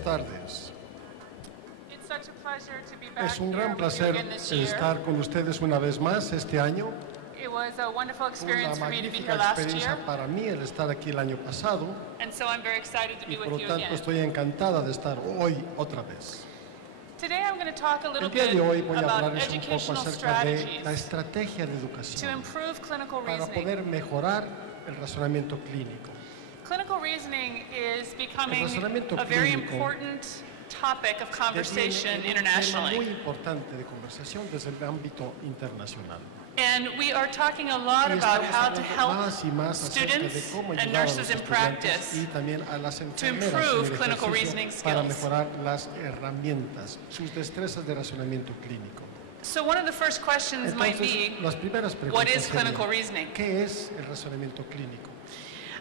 buenas tardes. Es un gran placer estar con ustedes una vez más este año. Una magnífica experiencia para mí el estar aquí el año pasado. Y por lo tanto estoy encantada de estar hoy otra vez. El día de hoy voy a hablarles un poco acerca de la estrategia de educación para poder mejorar el razonamiento clínico. Clinical reasoning is becoming razonamiento a very clínico important topic of conversation es un tema muy internationally. importante de conversación desde el ámbito internacional. And we are talking a lot Y about estamos how to hablando help más y más acerca de students cómo and ayudar a los nurses in estudiantes practice y también a las to enfermeras improve en el clinical ejercicio reasoning para skills. mejorar las herramientas, sus destrezas de razonamiento clínico. So one of the first questions might Entonces, be, las primeras what preguntas is clinical serían, reasoning? ¿qué es el razonamiento clínico?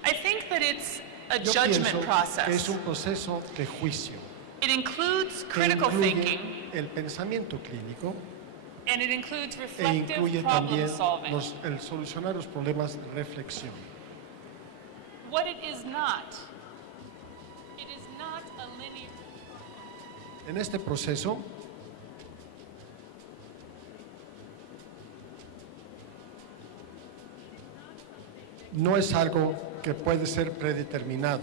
I think that it's a Yo judgment pienso que process. es un proceso de juicio It includes que critical incluye thinking, el pensamiento clínico and it includes e reflective incluye problem también solving. el solucionar los problemas de reflexión. What it is not a linear. En este proceso, no es algo que puede ser predeterminado,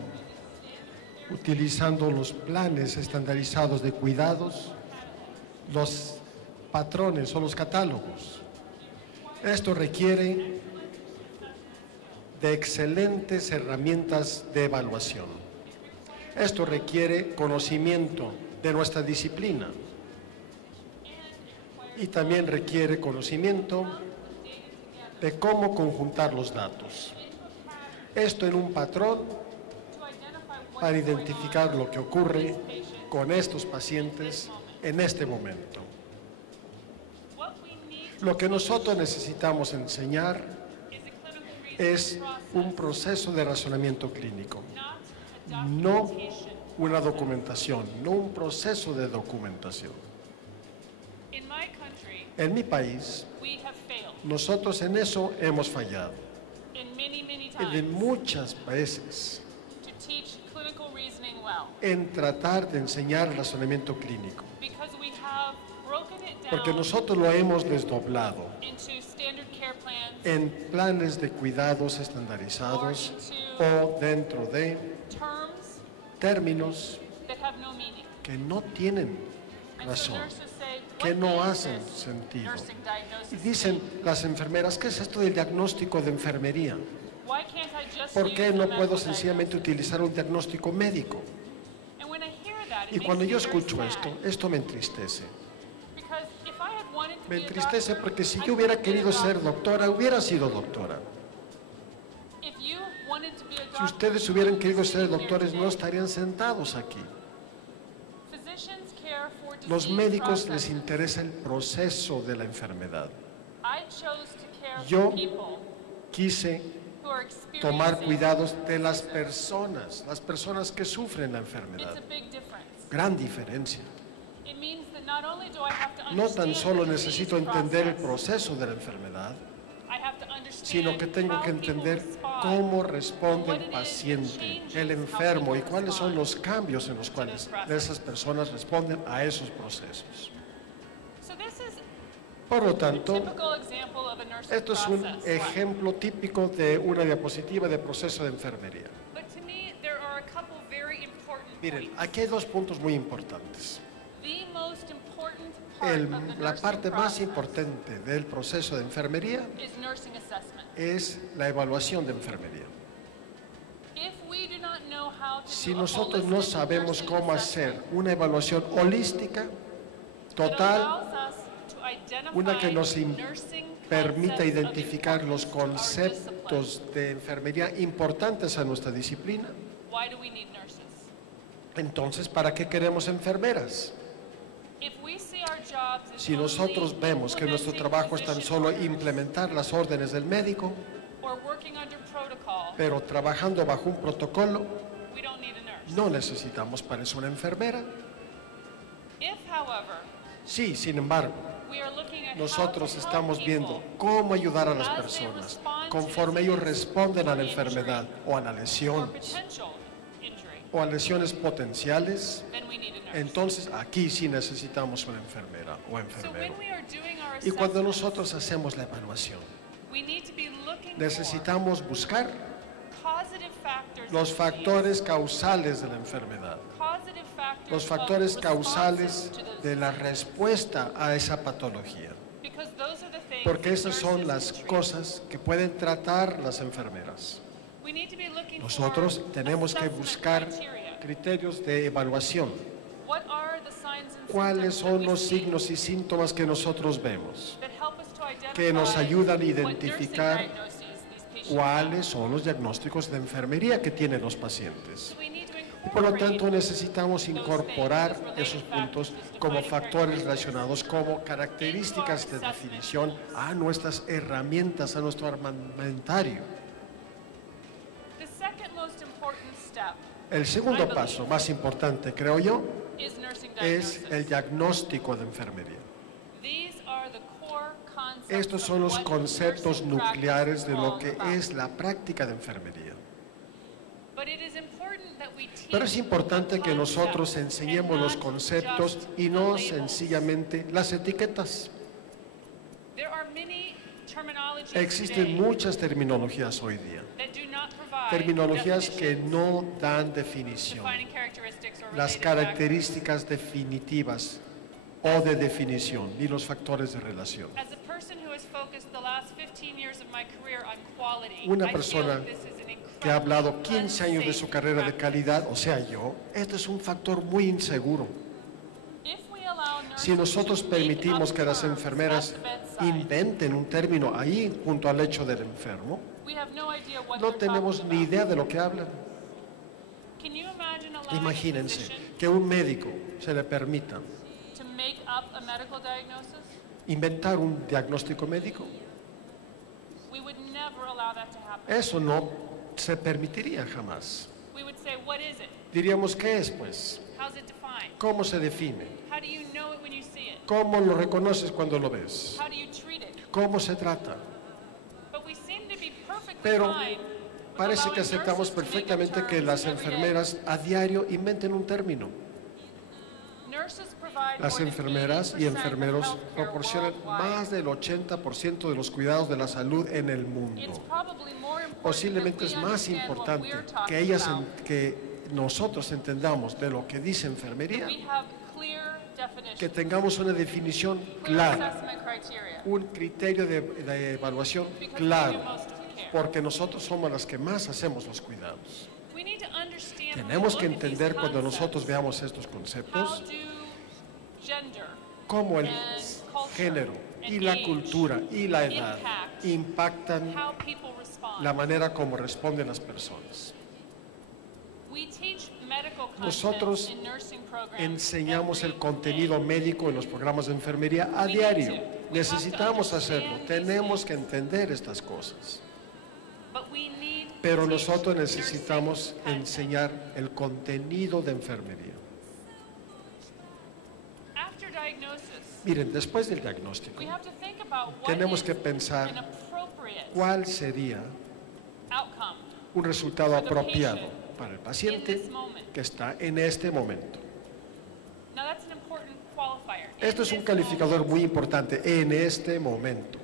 utilizando los planes estandarizados de cuidados, los patrones o los catálogos. Esto requiere de excelentes herramientas de evaluación. Esto requiere conocimiento de nuestra disciplina y también requiere conocimiento de cómo conjuntar los datos. Esto en un patrón para identificar lo que ocurre con estos pacientes en este momento. Lo que nosotros necesitamos enseñar es un proceso de razonamiento clínico, no una documentación, no un proceso de documentación. En mi país, nosotros en eso hemos fallado. En muchas veces en tratar de enseñar el razonamiento clínico, porque nosotros lo hemos desdoblado en planes de cuidados estandarizados o dentro de términos que no tienen razón, que no hacen sentido. Y dicen las enfermeras, ¿qué es esto del diagnóstico de enfermería? ¿Por qué no puedo sencillamente utilizar un diagnóstico médico? Y cuando yo escucho esto me entristece. Me entristece porque si yo hubiera querido ser doctora, hubiera sido doctora. Si ustedes hubieran querido ser doctores, no estarían sentados aquí. Los médicos les interesa el proceso de la enfermedad. Yo quise tomar cuidados de las personas que sufren la enfermedad. Gran diferencia. No tan solo necesito entender el proceso de la enfermedad, sino que tengo que entender cómo responde el paciente, el enfermo, y cuáles son los cambios en los cuales esas personas responden a esos procesos. Por lo tanto, esto es un ejemplo típico de una diapositiva de proceso de enfermería. Miren, aquí hay dos puntos muy importantes. La parte más importante del proceso de enfermería es la evaluación de enfermería. Si nosotros no sabemos cómo hacer una evaluación holística, total, una que nos permita identificar los conceptos de enfermería importantes a nuestra disciplina, entonces, ¿para qué queremos enfermeras? Si nosotros vemos que nuestro trabajo es tan solo implementar las órdenes del médico, pero trabajando bajo un protocolo, no necesitamos para eso una enfermera. Sí, sin embargo, nosotros estamos viendo cómo ayudar a las personas conforme ellos responden a la enfermedad o a la lesión o a lesiones potenciales, entonces aquí sí necesitamos una enfermera o enfermero. Y cuando nosotros hacemos la evaluación, necesitamos buscar los factores causales de la enfermedad, los factores causales de la respuesta a esa patología, porque esas son las cosas que pueden tratar las enfermeras. Nosotros tenemos que buscar criterios de evaluación. ¿Cuáles son los signos y síntomas que nosotros vemos que nos ayudan a identificar cuáles son los diagnósticos de enfermería que tienen los pacientes? Y por lo tanto necesitamos incorporar esos puntos como factores relacionados, como características de definición a nuestras herramientas, a nuestro armamentario. El segundo paso más importante, creo yo, es el diagnóstico de enfermería. Estos son los conceptos nucleares de lo que es la práctica de enfermería. Pero es importante que nosotros enseñemos los conceptos y no sencillamente las etiquetas. Existen muchas terminologías hoy día, terminologías que no dan definición, las características definitivas o de definición y los factores de relación. Una persona que ha hablado 15 años de su carrera de calidad, o sea yo, esto es un factor muy inseguro. Si nosotros permitimos que las enfermeras inventen un término ahí junto al lecho del enfermo, no tenemos ni idea de lo que hablan. Imagínense que un médico se le permita inventar un diagnóstico médico. Eso no se permitiría jamás. Diríamos, ¿qué es, pues? ¿Cómo se define? ¿Cómo lo reconoces cuando lo ves? ¿Cómo se trata? Pero parece que aceptamos perfectamente que las enfermeras a diario inventen un término. Las enfermeras y enfermeros proporcionan más del 80% de los cuidados de la salud en el mundo. Posiblemente es más importante que nosotros entendamos de lo que dice enfermería, que tengamos una definición clara, un criterio de evaluación claro, porque nosotros somos las que más hacemos los cuidados. Tenemos que entender cuando nosotros veamos estos conceptos, cómo el género y la cultura y la edad impactan la manera como responden las personas. Nosotros enseñamos el contenido médico en los programas de enfermería a diario. Necesitamos hacerlo, tenemos que entender estas cosas. Pero nosotros necesitamos enseñar el contenido de enfermería. Miren, después del diagnóstico, tenemos que pensar cuál sería un resultado apropiado para el paciente que está en este momento. Esto es un calificador muy importante, en este momento,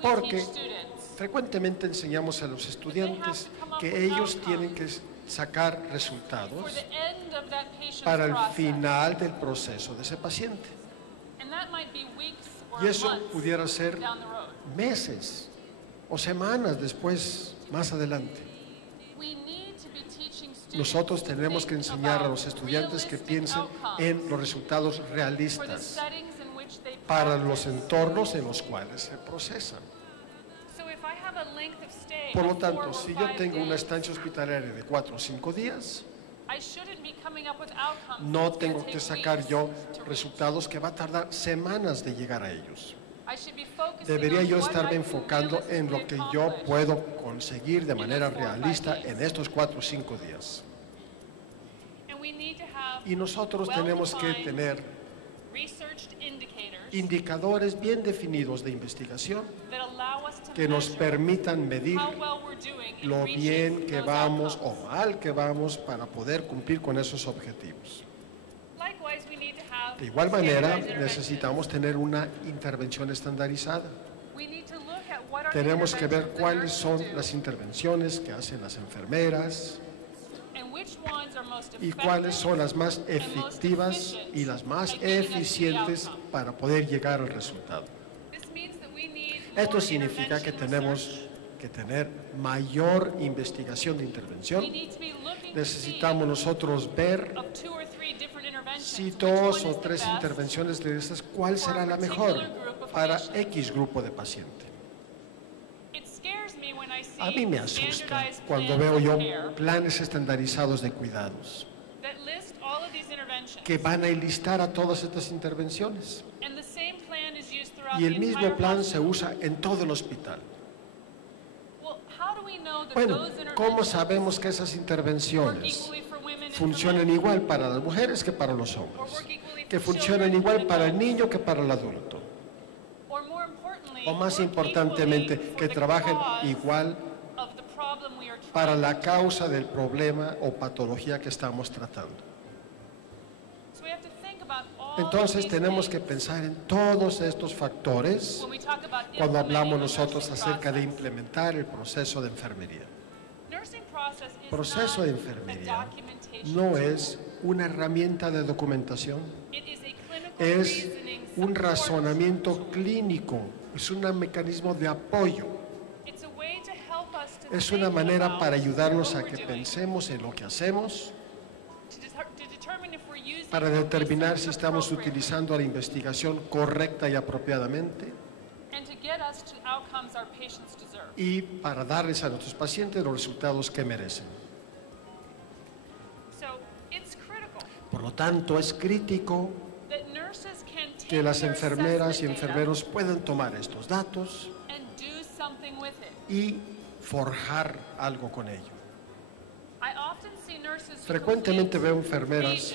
porque frecuentemente enseñamos a los estudiantes que ellos tienen que sacar resultados para el final del proceso de ese paciente. Y eso pudiera ser meses o semanas después, más adelante. Nosotros tenemos que enseñar a los estudiantes que piensen en los resultados realistas para los entornos en los cuales se procesan. Por lo tanto, si yo tengo una estancia hospitalaria de 4 o 5 días, no tengo que sacar yo resultados que va a tardar semanas de llegar a ellos. Debería yo estarme enfocando en lo que yo puedo conseguir de manera realista en estos 4 o 5 días. Y nosotros tenemos que tener indicadores bien definidos de investigación que nos permitan medir lo bien que vamos o mal que vamos para poder cumplir con esos objetivos. De igual manera, necesitamos tener una intervención estandarizada. Tenemos que ver cuáles son las intervenciones que hacen las enfermeras y cuáles son las más efectivas y las más eficientes para poder llegar al resultado. Esto significa que tenemos que tener mayor investigación de intervención. Necesitamos nosotros ver si 2 o 3 intervenciones de esas, ¿cuál será la mejor para X grupo de paciente? A mí me asusta cuando veo yo planes estandarizados de cuidados que van a enlistar a todas estas intervenciones y el mismo plan se usa en todo el hospital. Bueno, ¿cómo sabemos que esas intervenciones funcionan igual para las mujeres que para los hombres? Que funcionan igual para el niño que para el adulto. O más importantemente, que trabajen igual para la causa del problema o patología que estamos tratando. Entonces tenemos que pensar en todos estos factores cuando hablamos nosotros acerca de implementar el proceso de enfermería. El proceso de enfermería no es una herramienta de documentación, es un razonamiento clínico, es un mecanismo de apoyo. Es una manera para ayudarnos a que pensemos en lo que hacemos, para determinar si estamos utilizando la investigación correcta y apropiadamente y para darles a nuestros pacientes los resultados que merecen. Por lo tanto, es crítico que las enfermeras y enfermeros puedan tomar estos datos y forjar algo con ello. Frecuentemente veo enfermeras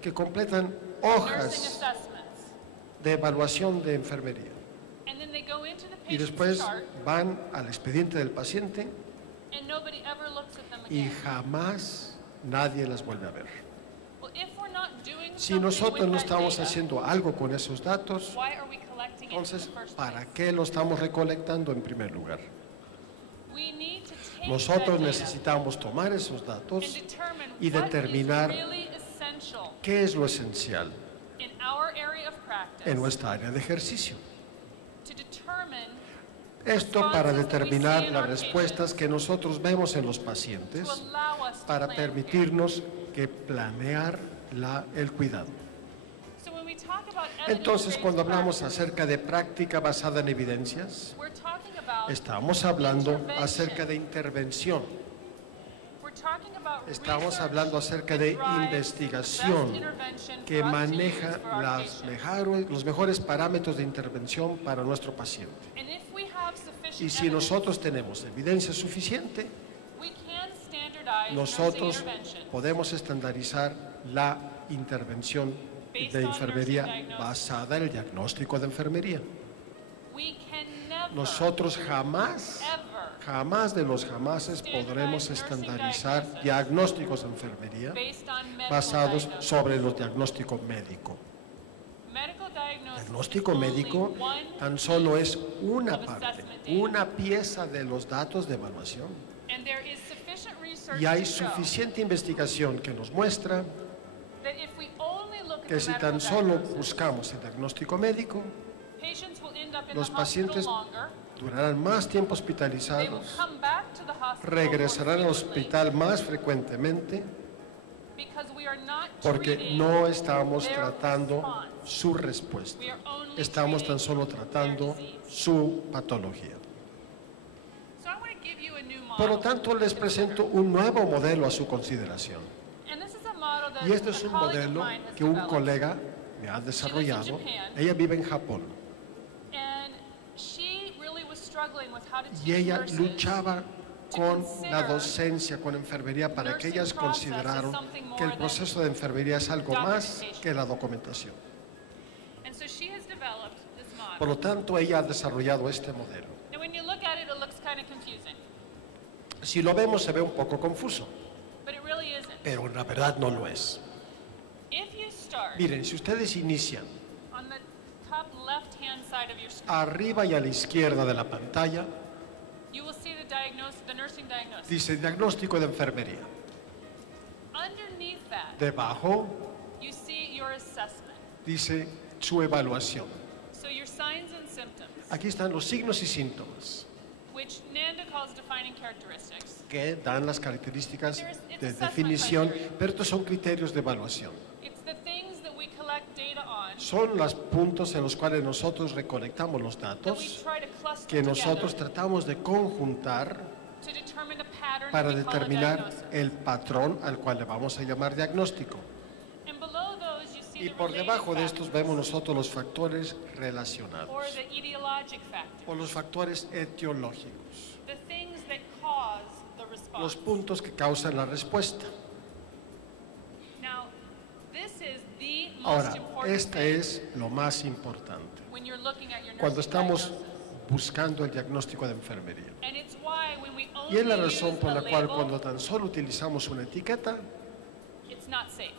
que completan hojas de evaluación de enfermería y después van al expediente del paciente y jamás nadie las vuelve a ver. Si nosotros no estamos haciendo algo con esos datos, entonces, ¿para qué lo estamos recolectando en primer lugar? Nosotros necesitamos tomar esos datos y determinar qué es lo esencial en nuestra área de ejercicio. Esto para determinar las respuestas que nosotros vemos en los pacientes para permitirnos que planear el cuidado. Entonces, cuando hablamos acerca de práctica basada en evidencias, estamos hablando acerca de intervención. Estamos hablando acerca de investigación que maneja los mejores parámetros de intervención para nuestro paciente. Y si nosotros tenemos evidencia suficiente, nosotros podemos estandarizar la intervención de enfermería basada en el diagnóstico de enfermería. Nosotros jamás de los jamases podremos estandarizar diagnósticos de enfermería basados sobre los diagnósticos médicos. Diagnóstico médico tan solo es una parte, una pieza de los datos de evaluación. Y hay suficiente investigación que nos muestra que si tan solo buscamos el diagnóstico médico, los pacientes durarán más tiempo hospitalizados, regresarán al hospital más frecuentemente, porque no estamos tratando su respuesta, estamos tan solo tratando su patología. Por lo tanto, les presento un nuevo modelo a su consideración. Y este es un modelo que un colega me ha desarrollado. Ella vive en Japón. Y ella luchaba con la docencia, con enfermería, para que ellas consideraron que el proceso de enfermería es algo más que la documentación. Por lo tanto, ella ha desarrollado este modelo. Si lo vemos se ve un poco confuso, but it really isn't. pero en la verdad no lo es. If you start Miren, si ustedes inician on the top left-hand side of your screen, arriba y a la izquierda de la pantalla, you will see the nursing diagnosis. dice diagnóstico de enfermería. Underneath that, Debajo you see your assessment. dice su evaluación. So your signs and symptoms, Aquí están los signos y síntomas which Nanda calls defining characteristics. que dan las características de definición, pero estos son criterios de evaluación. It's the things that we collect data on, Son los puntos en los cuales nosotros recolectamos los that we datos, try to cluster que nosotros together tratamos de conjuntar to determine the pattern para that we call a determinar diagnosis. el patrón al cual le vamos a llamar diagnóstico. And below those you see Y the por related debajo de estos factors, vemos nosotros los factores relacionados or the etiologic factors, o los factores etiológicos, the things that cause the response. los puntos que causan la respuesta. Now, this is the most Ahora, important esta thing es lo más importante when you're looking at your cuando nursing estamos diagnosis. buscando el diagnóstico de enfermería. And it's why when we Y es la only razón use por a la cual label, cuando tan solo utilizamos una etiqueta, it's not safe.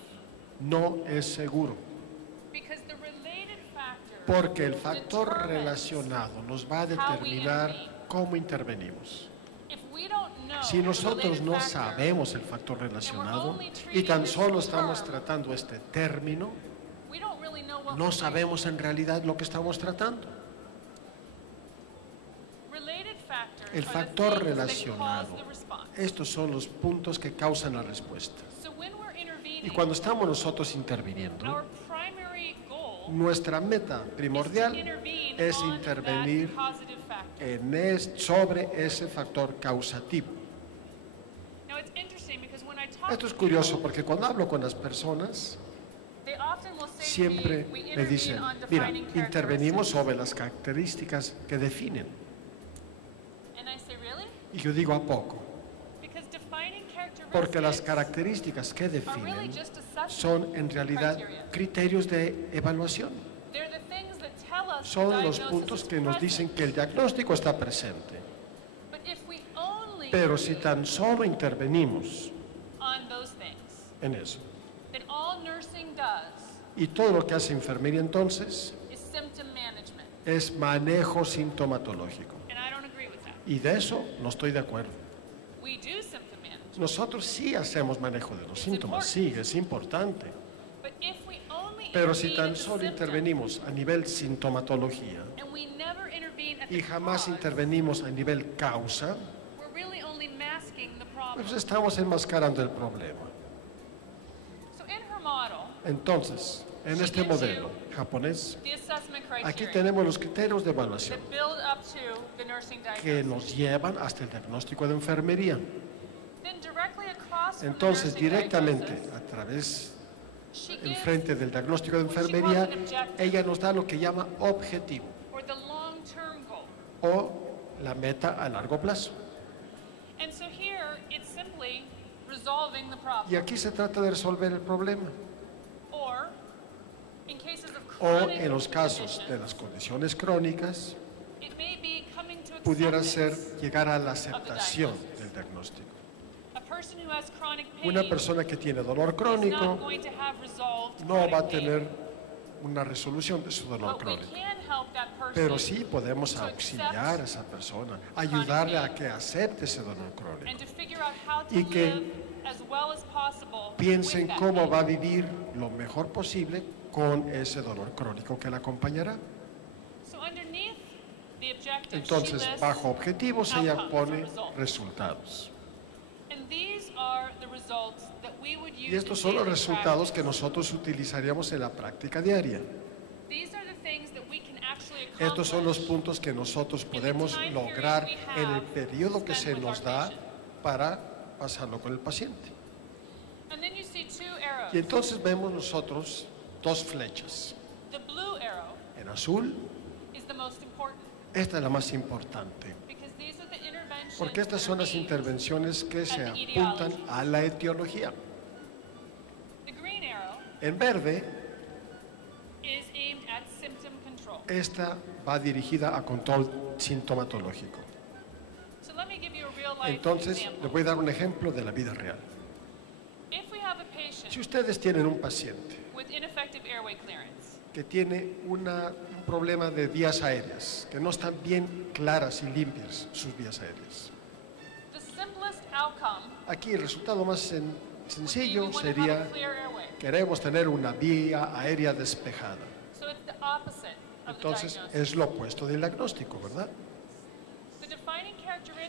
no es seguro. Because the related factor Porque el factor determines relacionado nos va a determinar cómo intervenimos. if we don't know Si the nosotros related no factor, sabemos el factor relacionado y tan solo estamos tratando este término, we don't really know what no we're sabemos en realidad lo que estamos tratando. doing. Related factors El are the factor things that relacionado, cause the response. estos son los puntos que causan la respuesta. So when we're intervening, Y cuando estamos nosotros interviniendo, our primary goal nuestra meta is to primordial intervene es on intervenir that causative factor. sobre ese factor causativo. Now it's interesting because when I talk Esto es to curioso people, porque cuando hablo con las personas, they often will say to siempre me, we me intervene dicen, on mira, defining intervenimos characteristics. sobre las características que definen. And I say, really? Y yo digo, ¿a poco? Because defining Porque las characteristics características que are really definen just assessment son en realidad criteria. criterios de evaluación. They're the things that tell us the Son los diagnosis puntos is que nos present. dicen que el diagnóstico está presente. But if we only Pero si intervene tan solo intervenimos on those things, en eso, then all nursing does y todo lo que hace enfermería entonces is symptom management. es manejo sintomatológico. And I don't agree with that. Y de eso no estoy de acuerdo. We do symptom management. Nosotros sí hacemos manejo de los síntomas, sí, es importante. But if we only Pero si intervene tan at the solo symptom, intervenimos a nivel sintomatología and we never intervene at y the jamás cause, intervenimos a nivel causa, we're really only masking the problem. pues estamos enmascarando el problema. So in her model, Entonces, en este modelo japonés, the assessment aquí criteria tenemos los criterios de evaluación that build up to the nursing que diagnosis. nos llevan hasta el diagnóstico de enfermería. Then directly across from the Entonces, nursing directamente diagnosis, a través, she en gives frente del diagnóstico de what she calls enfermería, an objective, ella nos da lo que llama objetivo or the long-term goal. o la meta a largo plazo. And so here, it's simply resolving the Y problem. aquí se trata de resolver el problema. Or, in cases of O chronic en los casos de conditions, las condiciones crónicas, it may be coming to pudiera ser acceptance. llegar a la aceptación del diagnóstico. A person who has chronic pain Una persona que tiene dolor is crónico not going to have resolved no va a chronic pain. tener una resolución de su dolor But we crónico. can help that person Pero sí podemos to auxiliar a esa persona, ayudarle a que acepte ese dolor and crónico. to figure out how to Y que live as well as possible Piensen with that cómo pain. va a vivir lo mejor posible con ese dolor crónico que la acompañará. So underneath the objective, Entonces, she lists bajo objetivos, ella outcomes, pone results. resultados. And these are the results that we would use Y estos in son los daily resultados que practice. nosotros utilizaríamos en la práctica diaria. These are the things that we can actually Estos son los accomplish puntos que nosotros podemos lograr en el periodo que se nos da para pasarlo con el paciente. And then you see two arrows. Y entonces vemos nosotros dos flechas. The blue arrow En azul, is the most important esta es la más importante, because these are the interventions porque estas that son are las aimed intervenciones que se at the apuntan etiology. a la etiología. The green arrow En verde, is aimed at symptom control. esta va dirigida a control sintomatológico. So let me give you a real Entonces, les voy a dar un ejemplo de la vida real. Si ustedes tienen un paciente que tiene un problema de vías aéreas, que no están bien claras y limpias sus vías aéreas, aquí el resultado más sencillo sería: queremos tener una vía aérea despejada. Entonces, es lo opuesto del diagnóstico, ¿verdad?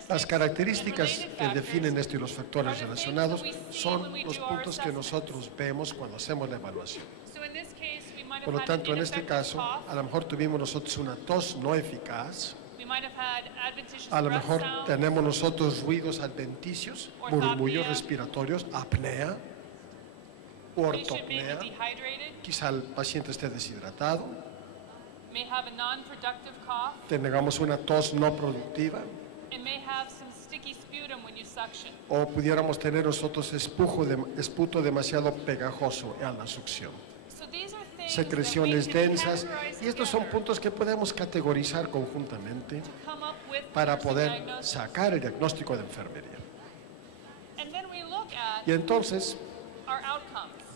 Las características que definen esto y los factores relacionados son los puntos que nosotros vemos cuando hacemos la evaluación. Por lo tanto, en este caso, a lo mejor tuvimos nosotros una tos no eficaz, a lo mejor tenemos nosotros ruidos adventicios, murmullos respiratorios, apnea, ortopnea, quizá el paciente esté deshidratado, tengamos una tos no productiva, o pudiéramos tener nosotros esputo demasiado pegajoso a la succión, secreciones densas, y estos son puntos que podemos categorizar conjuntamente para poder sacar el diagnóstico de enfermería. Y entonces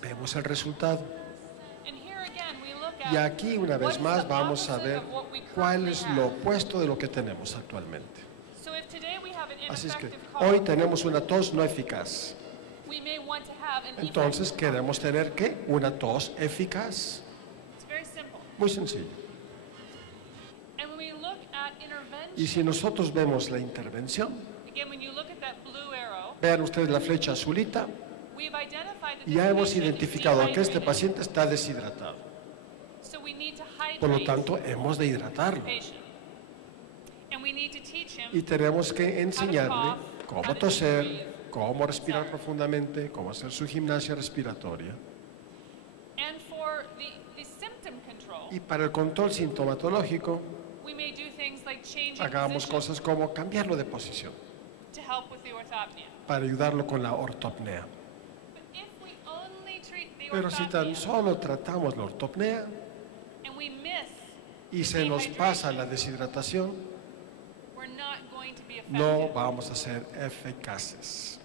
vemos el resultado. Y aquí una vez más vamos a ver cuál es lo opuesto de lo que tenemos actualmente. Así es que hoy tenemos una tos no eficaz. Entonces queremos tener ¿qué? Una tos eficaz. Muy sencillo. Y si nosotros vemos la intervención, vean ustedes la flecha azulita, ya hemos identificado que este paciente está deshidratado. Por lo tanto, hemos de hidratarlo. Y tenemos que enseñarle cómo toser, cómo respirar profundamente, cómo hacer su gimnasia respiratoria. Y para el control sintomatológico, hagamos cosas como cambiarlo de posición para ayudarlo con la ortopnea. Pero si tan solo tratamos la ortopnea y se nos pasa la deshidratación, no vamos a ser eficaces.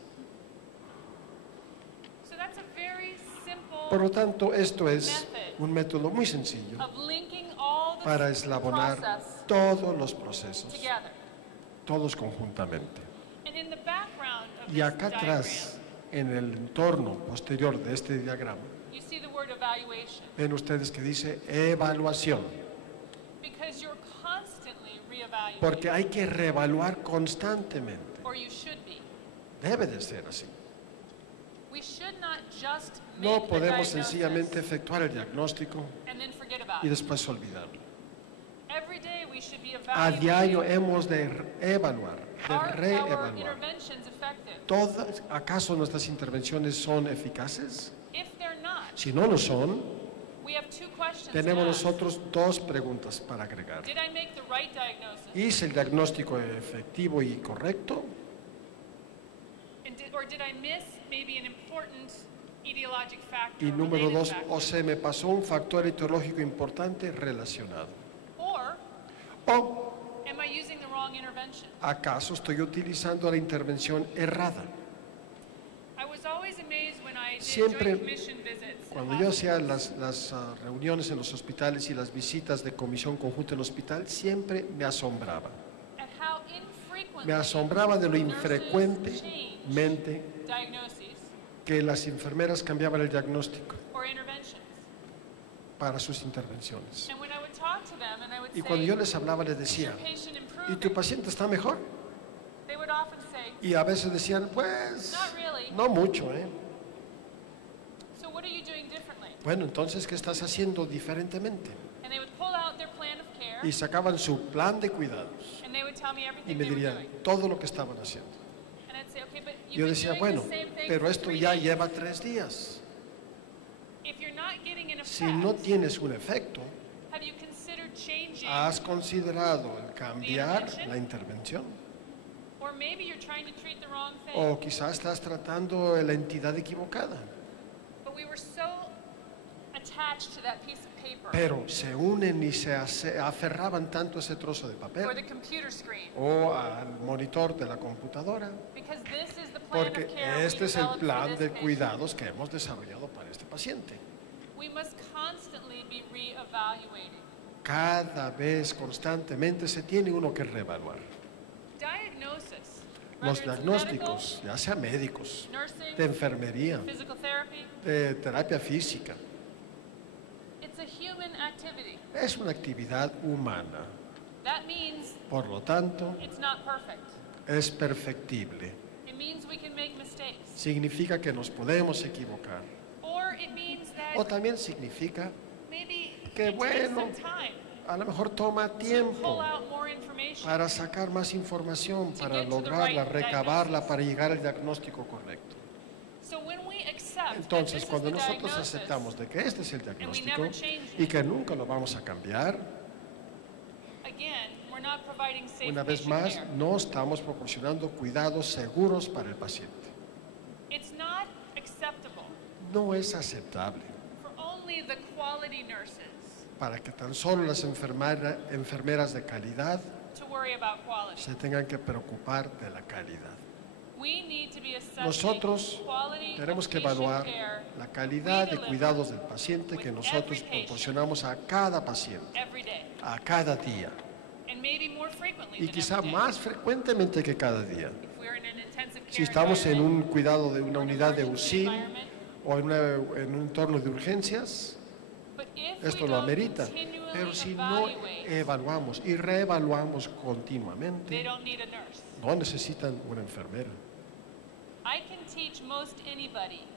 Por lo tanto, esto es un método muy sencillo para eslabonar todos los procesos, todos conjuntamente. Y acá atrás, en el entorno posterior de este diagrama, ven ustedes que dice evaluación, porque hay que reevaluar constantemente. Debe de ser así. No podemos sencillamente efectuar el diagnóstico y después olvidarlo. A diario hemos de evaluar, de reevaluar. ¿Acaso nuestras intervenciones son eficaces? Si no lo son, tenemos nosotros dos preguntas para agregar. ¿Hice el diagnóstico efectivo y correcto? Y número dos, ¿o se me pasó un factor etiológico importante relacionado? ¿O acaso estoy utilizando la intervención errada? Siempre, cuando yo hacía las reuniones en los hospitales y las visitas de comisión conjunta en el hospital, siempre me asombraba. Me asombraba de lo infrecuentemente que las enfermeras cambiaban el diagnóstico para sus intervenciones. Y cuando yo les hablaba, les decía, ¿y tu paciente está mejor? Y a veces decían, pues, no mucho, ¿eh? Bueno, entonces, ¿qué estás haciendo diferentemente? Y sacaban su plan de cuidados y me dirían todo lo que estaban haciendo. Yo decía, bueno, pero esto ya lleva 3 días. Si no tienes un efecto, ¿has considerado el cambiar la intervención? O quizás estás tratando la entidad equivocada. pero se unen y se aferraban tanto a ese trozo de papel o al monitor de la computadora, porque este es el plan de cuidados que hemos desarrollado para este paciente. Cada vez, constantemente, se tiene uno que reevaluar. Los diagnósticos, ya sea médicos, de enfermería, de terapia física, es una actividad humana. Por lo tanto, es perfectible. Significa que nos podemos equivocar. O también significa que, bueno, a lo mejor toma tiempo para sacar más información, para lograrla, recabarla, para llegar al diagnóstico correcto. Entonces, cuando nosotros aceptamos de que este es el diagnóstico y que nunca lo vamos a cambiar, una vez más, no estamos proporcionando cuidados seguros para el paciente. No es aceptable para que tan solo las enfermeras de calidad se tengan que preocupar de la calidad. Nosotros tenemos que evaluar la calidad de cuidados del paciente que nosotros proporcionamos a cada paciente, a cada día, y quizá más frecuentemente que cada día. Si estamos en un cuidado de una unidad de UCI o en un entorno de urgencias, esto lo amerita. Pero si no evaluamos y reevaluamos continuamente, no necesitan una enfermera.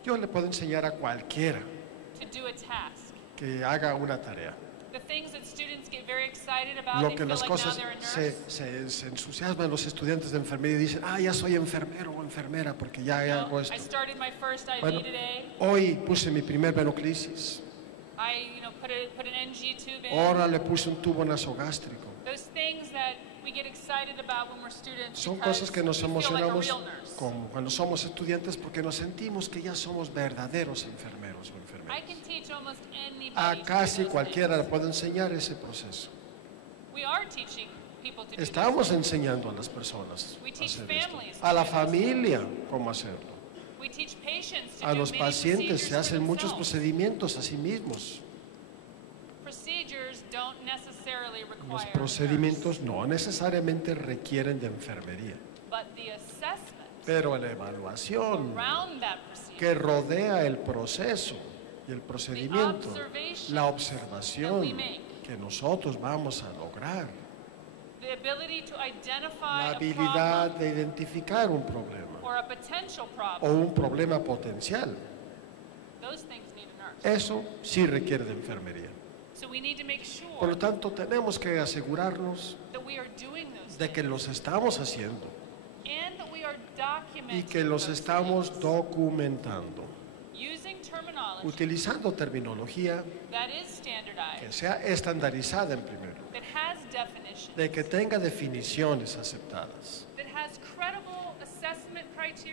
Yo le puedo enseñar a cualquiera que haga una tarea. Lo que las cosas se entusiasman los estudiantes de enfermería y dicen, ya soy enfermero o enfermera porque ya hago esto. Bueno, hoy puse mi primer venoclisis. Ahora le puse un tubo nasogástrico. Son cosas que nos emocionamos cuando somos estudiantes porque nos sentimos que ya somos verdaderos enfermeros o enfermeras. A casi cualquiera le puedo enseñar ese proceso. Estamos enseñando a las personas a hacer esto, a la familia cómo hacerlo. A los pacientes se hacen muchos procedimientos a sí mismos. Los procedimientos no necesariamente requieren de enfermería, pero la evaluación que rodea el proceso y el procedimiento, la observación que nosotros vamos a lograr, la habilidad de identificar un problema o un problema potencial, eso sí requiere de enfermería. Por lo tanto, tenemos que asegurarnos de que los estamos haciendo y que los estamos documentando, utilizando terminología que sea estandarizada en primero, de que tenga definiciones aceptadas,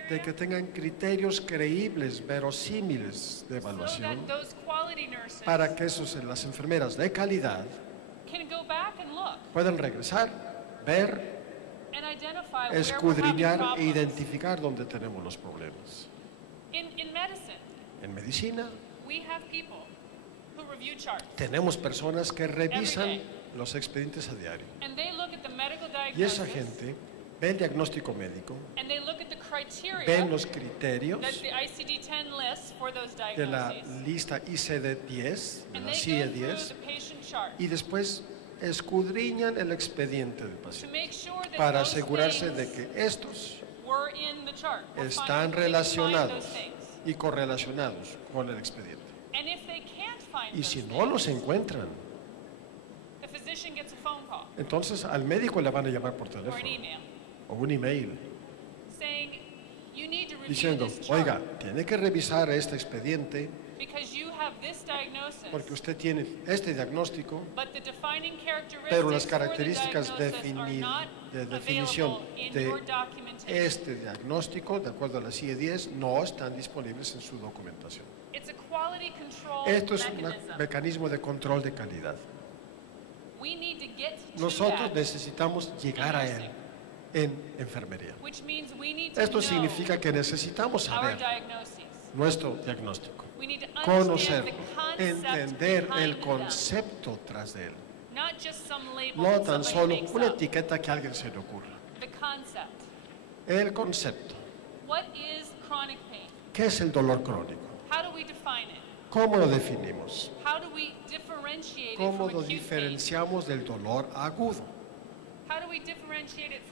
de que tengan criterios creíbles, verosímiles de evaluación, para que las enfermeras de calidad puedan regresar, ver, escudriñar e identificar dónde tenemos los problemas. En medicina, tenemos personas que revisan los expedientes a diario. Y esa gente ve el diagnóstico médico, ven los criterios de la lista ICD-10, de la CIE-10, y después escudriñan el expediente del paciente para asegurarse de que estos están relacionados y correlacionados con el expediente. Y si no los encuentran, entonces al médico le van a llamar por teléfono o un email diciendo, oiga, tiene que revisar este expediente porque usted tiene este diagnóstico, pero las características de definición de este diagnóstico, de acuerdo a la CIE-10, no están disponibles en su documentación. Esto es un mecanismo de control de calidad. Nosotros necesitamos llegar a él en enfermería. Esto significa que necesitamos saber nuestro diagnóstico, conocerlo, entender el concepto tras de él. No tan solo una etiqueta que a alguien se le ocurra. El concepto. ¿Qué es el dolor crónico? ¿Cómo lo definimos? ¿Cómo lo diferenciamos del dolor agudo?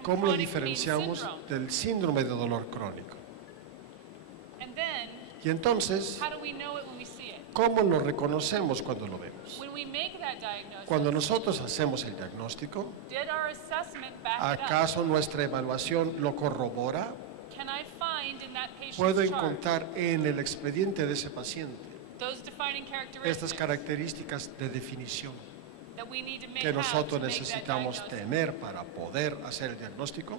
¿Cómo lo diferenciamos del síndrome de dolor crónico? Y entonces, ¿cómo lo reconocemos cuando lo vemos? Cuando nosotros hacemos el diagnóstico, ¿acaso nuestra evaluación lo corrobora? ¿Puedo encontrar en el expediente de ese paciente estas características de definición que nosotros necesitamos tener para poder hacer el diagnóstico?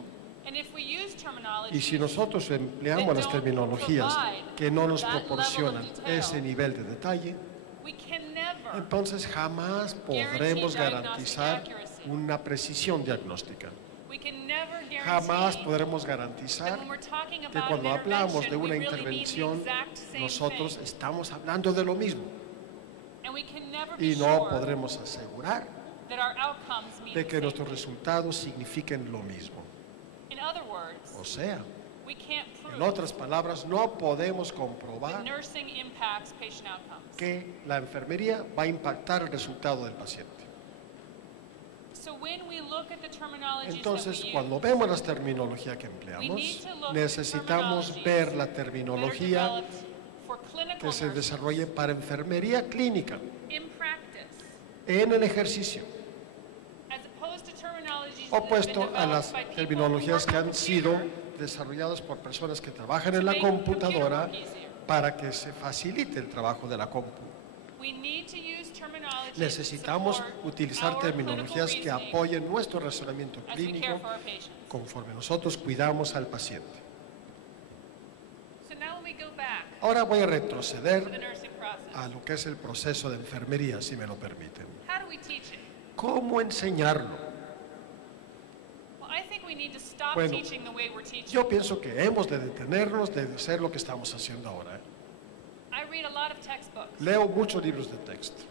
Y si nosotros empleamos las terminologías que no nos proporcionan ese nivel de detalle, entonces jamás podremos garantizar una precisión diagnóstica. Jamás podremos garantizar que cuando hablamos de una intervención, nosotros estamos hablando de lo mismo. Y no podremos asegurar de que nuestros resultados signifiquen lo mismo. O sea, en otras palabras, no podemos comprobar que la enfermería va a impactar el resultado del paciente. Entonces, cuando vemos las terminologías que empleamos, necesitamos ver la terminología que se desarrolle para enfermería clínica en el ejercicio, opuesto a las terminologías que han sido desarrolladas por personas que trabajan en la computadora para que se facilite el trabajo de la compu. Necesitamos utilizar terminologías que apoyen nuestro razonamiento clínico conforme nosotros cuidamos al paciente. Ahora voy a retroceder a lo que es el proceso de enfermería, si me lo permiten. ¿Cómo enseñarlo? Bueno, yo pienso que hemos de detenernos de hacer lo que estamos haciendo ahora. Leo muchos libros de texto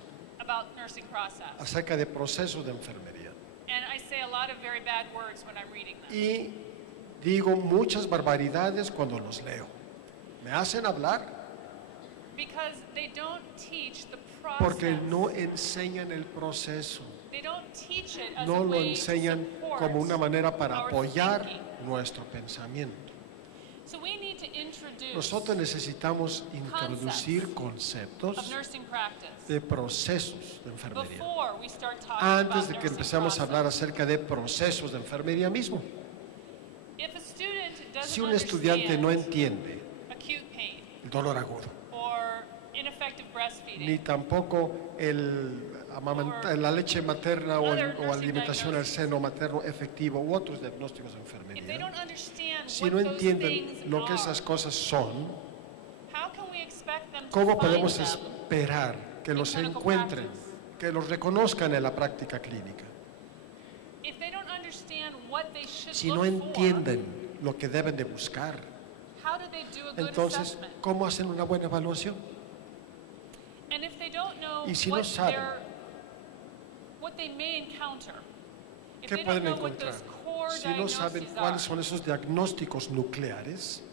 acerca de procesos de enfermería. Y digo muchas barbaridades cuando los leo. Me hacen hablar porque no enseñan el proceso. No lo enseñan como una manera para apoyar nuestro pensamiento. Nosotros necesitamos introducir conceptos de procesos de enfermería antes de que empecemos a hablar acerca de procesos de enfermería mismo. Si un estudiante no entiende el dolor agudo, ni tampoco la leche materna o alimentación al seno materno efectivo u otros diagnósticos de enfermería, si no entienden lo que esas cosas son, ¿cómo podemos esperar que los encuentren, que los reconozcan en la práctica clínica? Si no entienden lo que deben de buscar, entonces, ¿cómo hacen una buena evaluación? Y si no saben qué pueden encontrar, si no saben cuáles son esos diagnósticos nucleares,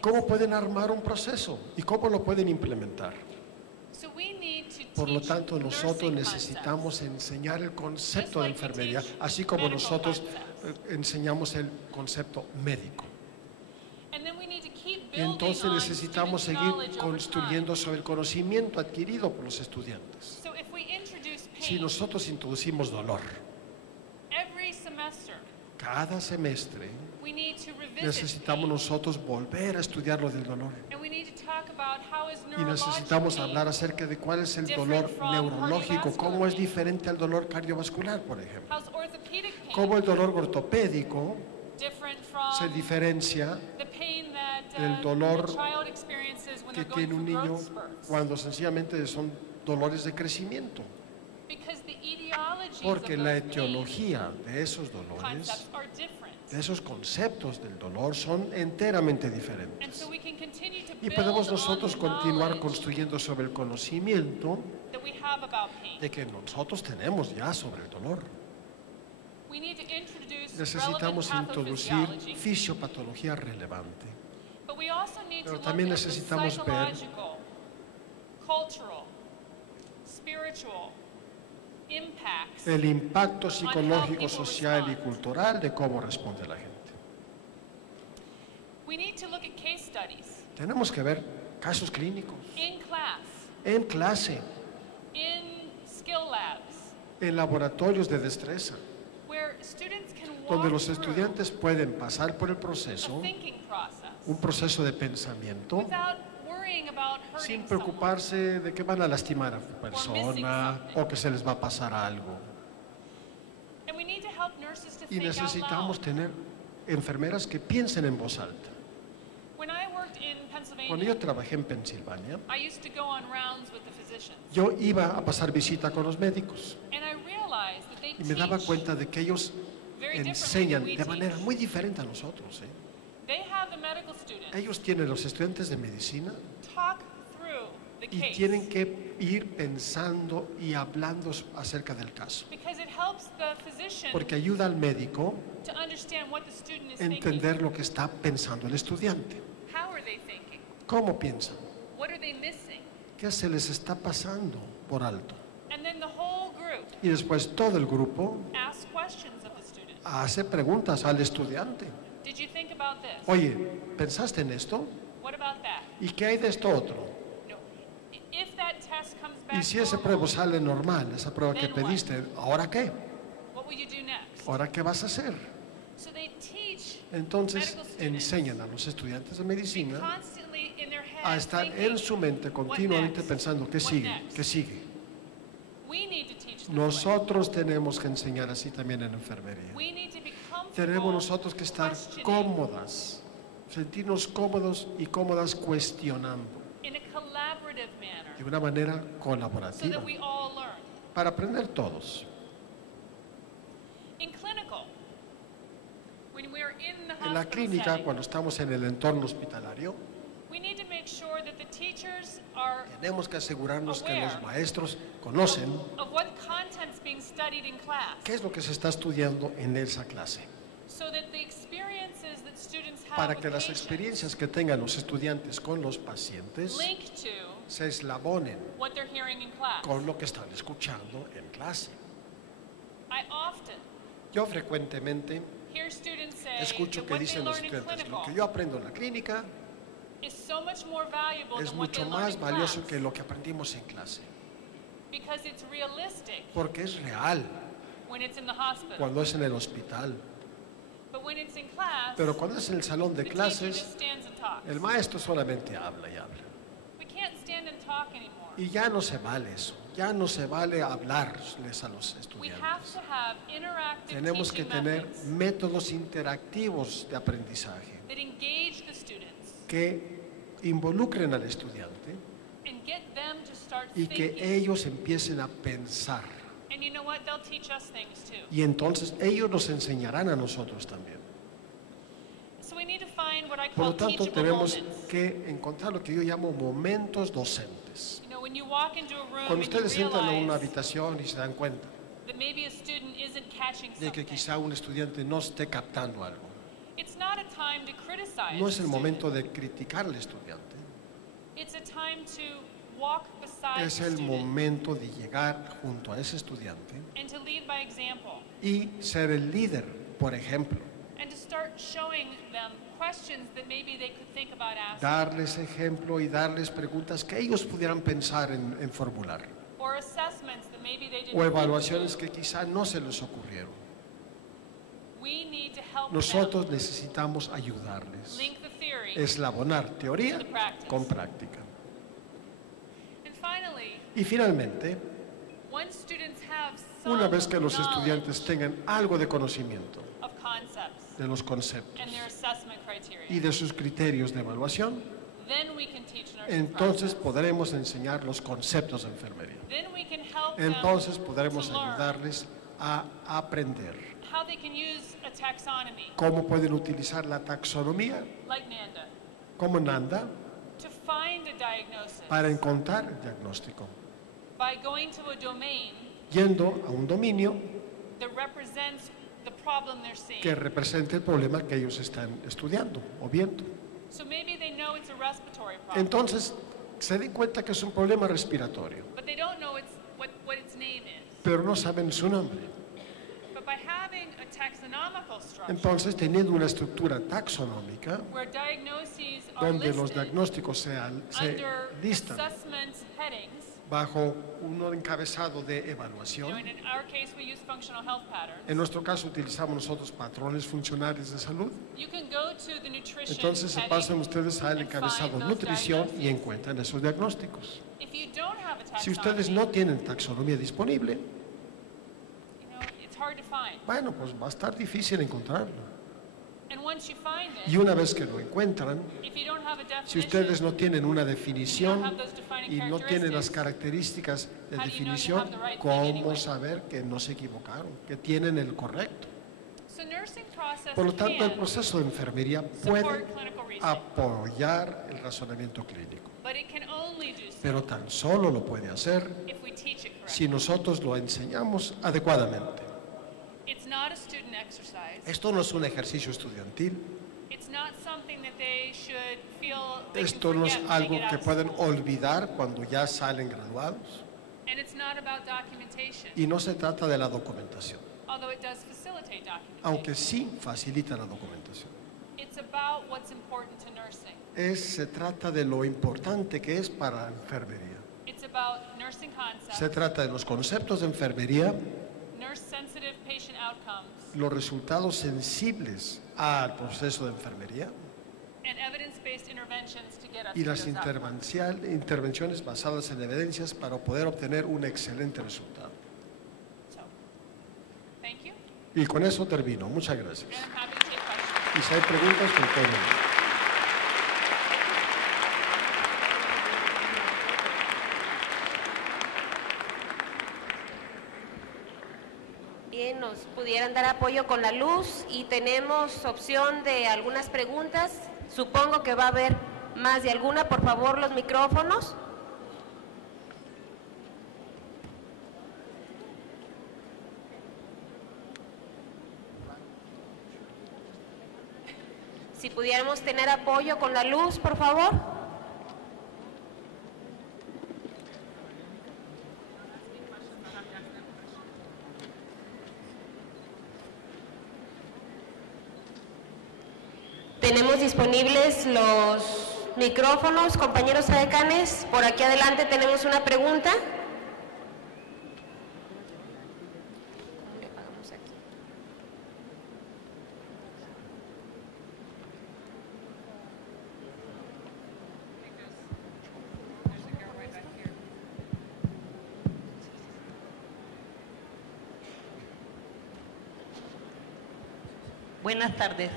¿cómo pueden armar un proceso y cómo lo pueden implementar? Por lo tanto, nosotros necesitamos enseñar el concepto de enfermería, así como nosotros enseñamos el concepto médico. Entonces necesitamos seguir construyendo sobre el conocimiento adquirido por los estudiantes. Si nosotros introducimos dolor, cada semestre necesitamos nosotros volver a estudiar lo del dolor. Y necesitamos hablar acerca de cuál es el dolor neurológico, cómo es diferente al dolor cardiovascular, por ejemplo. Cómo el dolor ortopédico se diferencia el dolor que tiene un niño cuando sencillamente son dolores de crecimiento. Porque la etiología de esos dolores, de esos conceptos del dolor, son enteramente diferentes. Y podemos nosotros continuar construyendo sobre el conocimiento de que nosotros tenemos ya sobre el dolor. Necesitamos introducir fisiopatología relevante. Pero también necesitamos ver el impacto psicológico, social y cultural de cómo responde la gente. Tenemos que ver casos clínicos en clase, en laboratorios de destreza, donde los estudiantes pueden pasar por el proceso, un proceso de pensamiento, sin preocuparse de que van a lastimar a la persona o que se les va a pasar algo. Y necesitamos tener enfermeras que piensen en voz alta. Cuando yo trabajé en Pensilvania, yo iba a pasar visita con los médicos y me daba cuenta de que ellos enseñan de manera muy diferente a nosotros. Ellos tienen los estudiantes de medicina y tienen que ir pensando y hablando acerca del caso, porque ayuda al médico a entender lo que está pensando el estudiante. ¿Cómo piensan? ¿Qué se les está pasando por alto? Y después todo el grupo hace preguntas al estudiante. Oye, ¿pensaste en esto? ¿Y qué hay de esto otro? Y si esa prueba sale normal, esa prueba que pediste, ¿ahora qué? ¿Ahora qué vas a hacer? Entonces enseñan a los estudiantes de medicina a estar en su mente continuamente pensando, ¿qué sigue? ¿Qué sigue? Nosotros tenemos que enseñar así también en enfermería. Tenemos nosotros que estar cómodas, sentirnos cómodos y cómodas cuestionando de una manera colaborativa para aprender todos. En la clínica, cuando estamos en el entorno hospitalario, tenemos que asegurarnos que los maestros conocen qué es lo que se está estudiando en esa clase, para que las experiencias que tengan los estudiantes con los pacientes se eslabonen con lo que están escuchando en clase. Yo frecuentemente escucho que dicen los estudiantes, lo que yo aprendo en la clínica es mucho más valioso que lo que aprendimos en clase, porque es real cuando es en el hospital. Pero cuando es en el salón de clases, el maestro solamente habla y habla. Y ya no se vale eso, ya no se vale hablarles a los estudiantes. Tenemos que tener métodos interactivos de aprendizaje que involucren al estudiante y que ellos empiecen a pensar. Y entonces ellos nos enseñarán a nosotros también. Por lo tanto, tenemos que encontrar lo que yo llamo momentos docentes. Cuando ustedes entran a una habitación y se dan cuenta de que quizá un estudiante no esté captando algo, no es el momento de criticar al estudiante. Es el momento de llegar junto a ese estudiante y ser el líder, por ejemplo. Darles ejemplo y darles preguntas que ellos pudieran pensar en formular. O evaluaciones que quizá no se les ocurrieron. Nosotros necesitamos ayudarles. Eslabonar teoría con práctica. Y finalmente, Una vez que los estudiantes tengan algo de conocimiento de los conceptos y de sus criterios de evaluación, entonces podremos enseñar los conceptos de enfermería. Entonces podremos ayudarles a aprender cómo pueden utilizar la taxonomía, como NANDA, para encontrar el diagnóstico, yendo a un dominio que represente el problema que ellos están estudiando o viendo. Entonces se den cuenta que es un problema respiratorio, pero no saben su nombre. Entonces, teniendo una estructura taxonómica donde los diagnósticos se listan bajo un encabezado de evaluación. En nuestro caso utilizamos nosotros patrones funcionales de salud. Entonces se pasan ustedes al encabezado nutrición y encuentran esos diagnósticos. Si ustedes no tienen taxonomía disponible, bueno, pues va a estar difícil encontrarlo. Y una vez que lo encuentran, si ustedes no tienen una definición y no tienen las características de definición, ¿cómo saber que no se equivocaron, que tienen el correcto? Por lo tanto, el proceso de enfermería puede apoyar el razonamiento clínico, pero tan solo lo puede hacer si nosotros lo enseñamos adecuadamente. Esto no es un ejercicio estudiantil. Esto no es algo que pueden olvidar cuando ya salen graduados. Y no se trata de la documentación, aunque sí facilita la documentación. Se trata de lo importante que es para la enfermería. Se trata de los conceptos de enfermería, los resultados sensibles al proceso de enfermería y las intervenciones basadas en evidencias para poder obtener un excelente resultado. Y con eso termino. Muchas gracias. Y si hay preguntas, con todo. Bien, nos pudieran dar apoyo con la luz y tenemos opción de algunas preguntas. Supongo que va a haber más de alguna. Por favor, los micrófonos. Si pudiéramos tener apoyo con la luz, por favor. Tenemos disponibles los micrófonos, compañeros edecanes. Por aquí adelante tenemos una pregunta. Buenas tardes.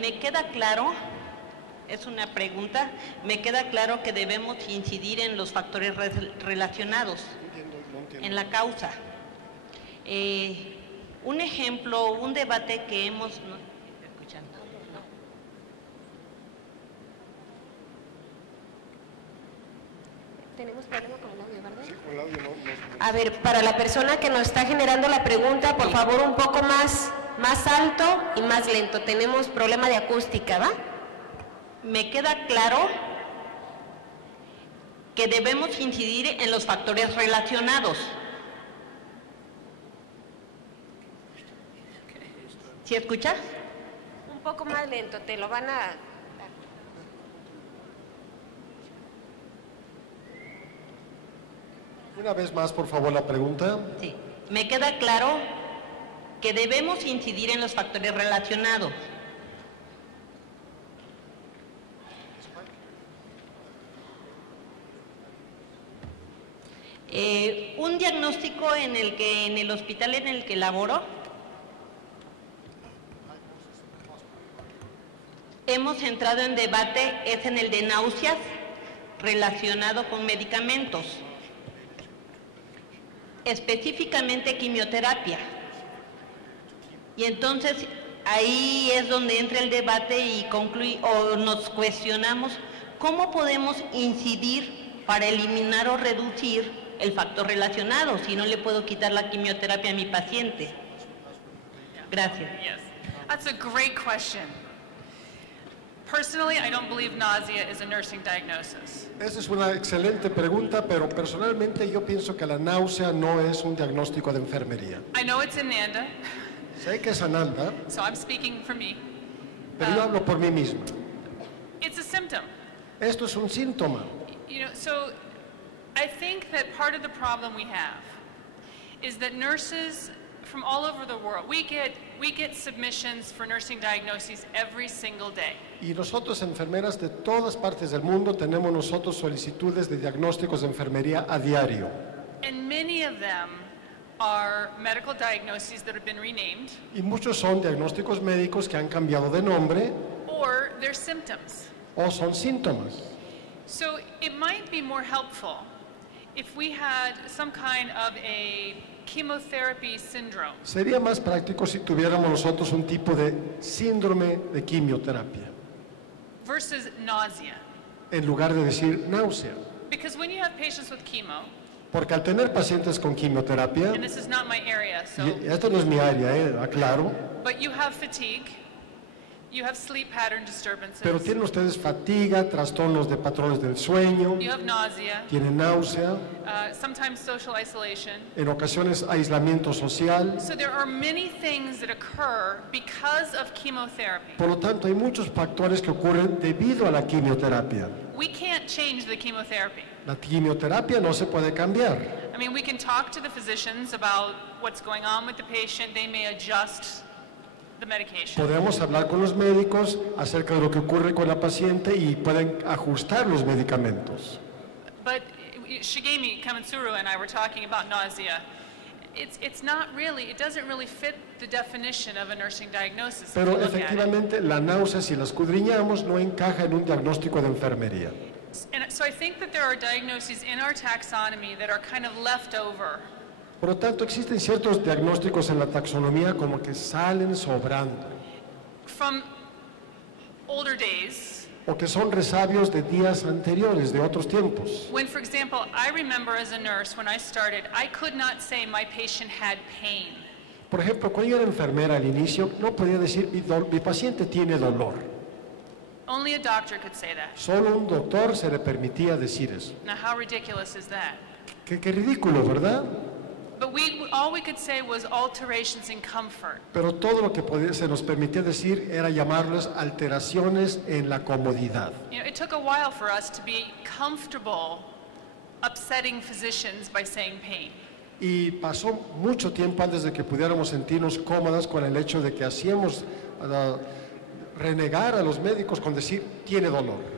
Me queda claro, es una pregunta, me queda claro que debemos incidir en los factores relacionados, en la causa. Un ejemplo, un debate que hemos... ¿Tenemos problema con el audio, verdad? Sí, con el audio no. A ver, para la persona que nos está generando la pregunta, por favor, un poco más alto y más lento. Tenemos problema de acústica, ¿va? Me queda claro que debemos incidir en los factores relacionados. ¿Sí escuchas? Un poco más lento, te lo van a... Una vez más, por favor, la pregunta. Sí. Me queda claro que debemos incidir en los factores relacionados. Un diagnóstico en el hospital en el que laboro, hemos entrado en debate, es en el de náuseas relacionado con medicamentos, específicamente quimioterapia. Y entonces ahí es donde entra el debate y nos cuestionamos cómo podemos incidir para eliminar o reducir el factor relacionado, si no le puedo quitar la quimioterapia a mi paciente. Gracias. Yes, that's a great question. Personally, I don't believe nausea is a nursing diagnosis. Esa es una excelente pregunta, pero personalmente yo pienso que la náusea no es un diagnóstico de enfermería. I know it's in NANDA. Sé que es Ananda, So I'm speaking for me. pero yo hablo por mí mismo. It's a symptom. Esto es un síntoma. You know, so I think that part of the problem we have is that nurses from all over the world, we get submissions for nursing diagnoses every single day. Y nosotros, enfermeras de todas partes del mundo, tenemos nosotros solicitudes de diagnósticos de enfermería a diario. And many of them are medical diagnoses that have been renamed. Y muchos son diagnósticos médicos que han cambiado de nombre. Or they're symptoms. O son síntomas. So it might be more helpful if we had some kind of a chemotherapy syndrome. Sería más práctico si tuviéramos nosotros un tipo de síndrome de quimioterapia. Versus nausea. En lugar de decir náusea. Because when you have patients with chemo, porque al tener pacientes con quimioterapia, and this is not my area, so, y esto no es mi área, aclaro, but you have fatigue, you have sleep pattern disturbances, pero tienen ustedes fatiga, trastornos de patrones del sueño, you have nausea, tienen náusea, sometimes social isolation. En ocasiones aislamiento social. So there are many things that occur because of chemotherapy. Por lo tanto, hay muchos factores que ocurren debido a la quimioterapia. We can't change the chemotherapy. La quimioterapia no se puede cambiar. I mean, we can talk to the physicians about what's going on with the patient. They may adjust the medication. Podemos hablar con los médicos acerca de lo que ocurre con la paciente y pueden ajustar los medicamentos. But Shigemi Kamatsuru and I were talking about nausea. It doesn't really fit the definition of a nursing diagnosis. Pero efectivamente la náusea, si la escudriñamos, no encaja en un diagnóstico de enfermería. And so I think that there are diagnoses in our taxonomy that are kind of left over. Por lo tanto, existen ciertos diagnósticos en la taxonomía como que salen sobrando. From older days. O que son resabios de días anteriores, de otros tiempos. When, for example, I remember as a nurse when I started, I could not say my patient had pain. Por ejemplo, cuando yo era enfermera al inicio, no podía decir mi paciente tiene dolor. Only a doctor could say that. Solo un doctor se le permitía decir eso. Now, how ridiculous is that? Qué ridículo, ¿verdad? But all we could say was alterations in comfort. Pero todo lo que se nos permitía decir era llamarles alteraciones en la comodidad. You know, it took a while for us to be comfortable upsetting physicians by saying pain. Y pasó mucho tiempo antes de que pudiéramos sentirnos cómodas con el hecho de que hacíamos renegar a los médicos con decir tiene dolor.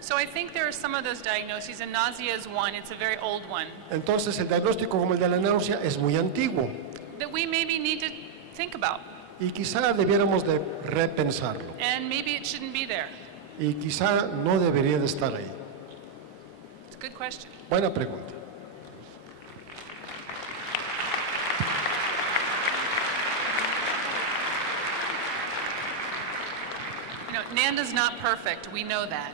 So I think there are some of those diagnoses, and nausea is one. It's a very old one. Entonces el diagnóstico como el de la náusea es muy antiguo. That we maybe need to think about. Y quizá debiéramos de repensarlo. And maybe it shouldn't be there. Y quizá no debería de estar ahí. It's a good question. Buena pregunta. You know, NANDA's not perfect. We know that.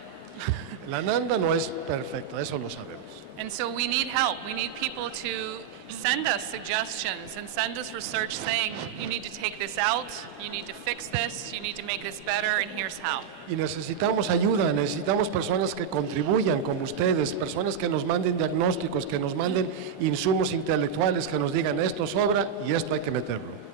La NANDA no es perfecta, eso lo sabemos. And so we need help. We need people to send us suggestions and send us research saying you need to take this out, you need to fix this, you need to make this better, and here's how. Y necesitamos ayuda, necesitamos personas que contribuyan como ustedes, personas que nos manden diagnósticos, que nos manden insumos intelectuales, que nos digan esto sobra y esto hay que meterlo.